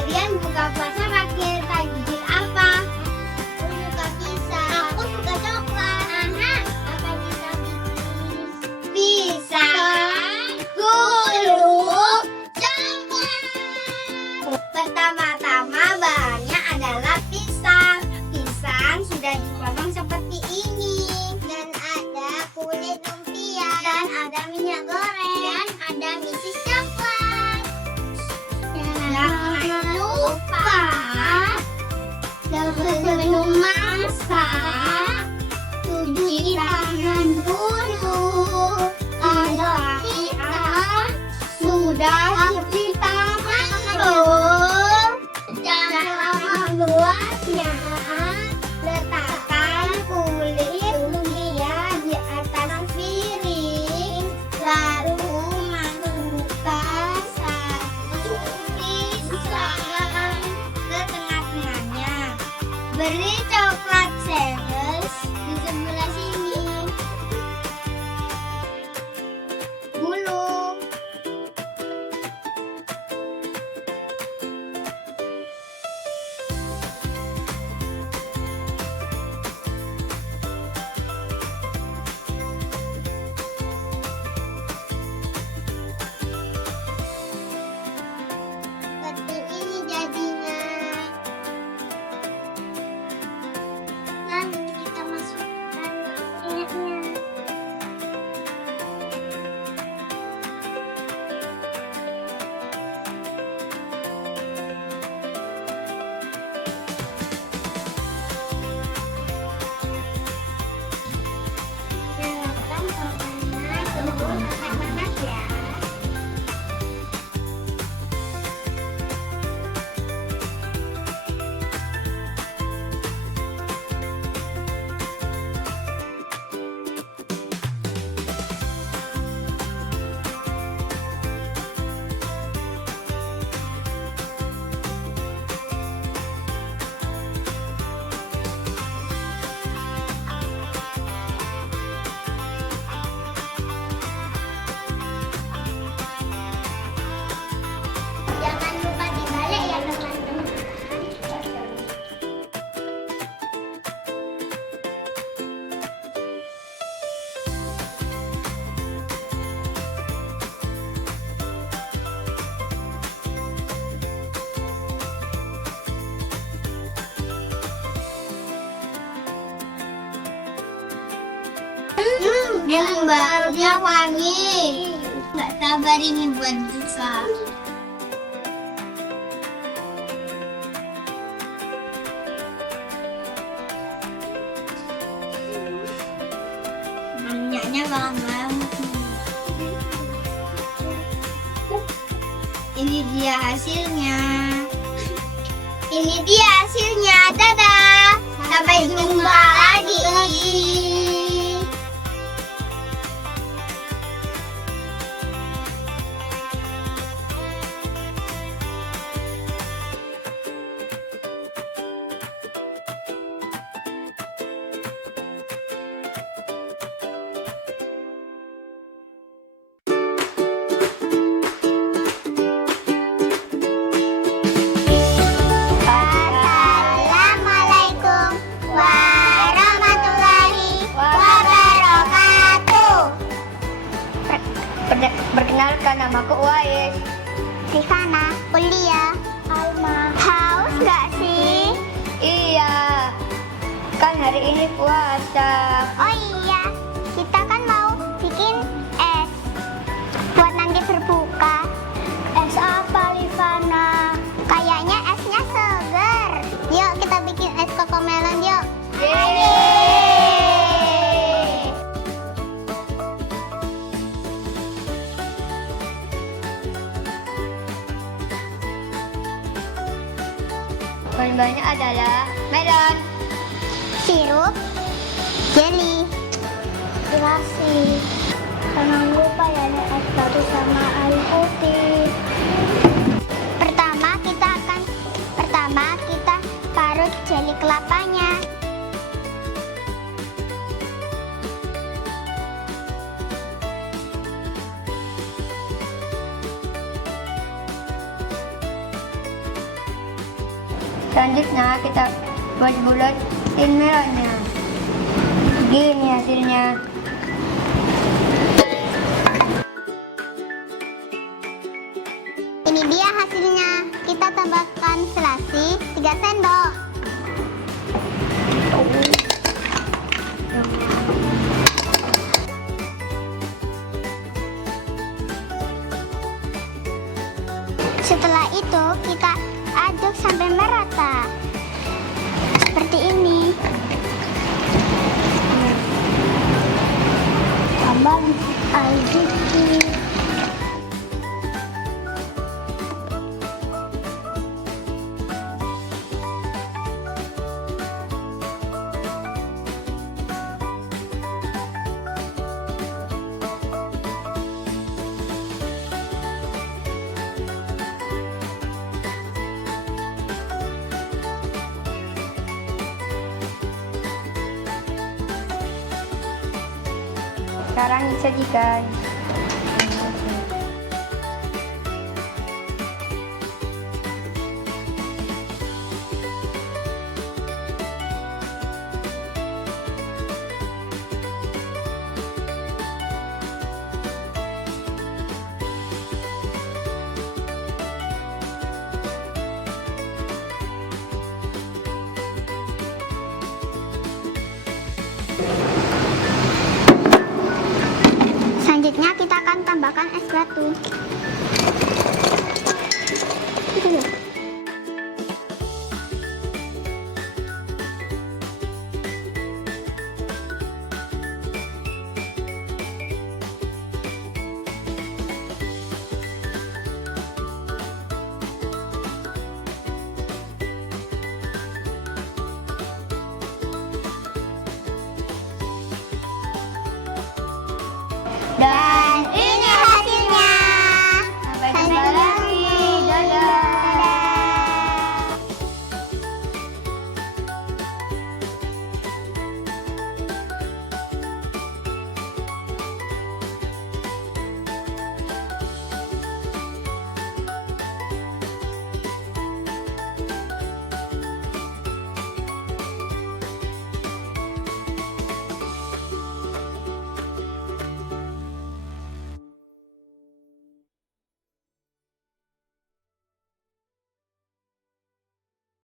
Kalian buka puasa pakai takjil apa? Aku suka pisang. Aku suka coklat. Aha, apa kita bikin? Pisang, gulung, coklat. Pertama-tama bahannya adalah pisang. Pisang sudah dipotong seperti ini. Dan ada kulit lumpia. Dan ada minyak goreng. Dan ada misis coklat. Jangan lupa sebelum masak cuci tangan dulu. Kalau kita sudah cuci tangan belum, cara membuatnya letakkan kulit lumpia di atas piring, lalu masukkan satu pisang ke tengah-tengahnya. Beri coklat seres di sebelah sini. Gulung. Seperti ini jadinya. Lalu kita masukkan minyaknya. Nyalakan kompornya, tunggu sampai panas ya. Jangan lupa dibalik ya teman-teman. Yang barunya wangi. Nggak sabar ini buat buka. Minyaknya banget. Ini dia hasilnya. Ini dia hasilnya. Dadah. Sampai jumpa lagi. Assalamualaikum warahmatullahi wabarakatuh. Perkenalkan, namaku Uwais. Rifana, kuliah. Alma. Haus gak sih? Iya, kan hari ini puasa. Oh iya, kita kan mau bikin es buat nanti berbuka. Es apa, Rifana? Kayaknya esnya seger. Yuk kita bikin es kokomelon yuk. Yeay. Bahan-bahannya adalah melon, Sirup, jelly, terasi. Jangan lupa ya es batu sama air putih. Pertama kita parut jeli kelapanya. Selanjutnya kita bulat-bulatin melonnya. Gini hasilnya. Ini dia hasilnya. Kita tambahkan selasi 3 sendok. Setelah itu kita aduk sampai merata. Seperti ini. Tambah air sedikit. Sekarang disajikan. Selanjutnya kita akan tambahkan es batu.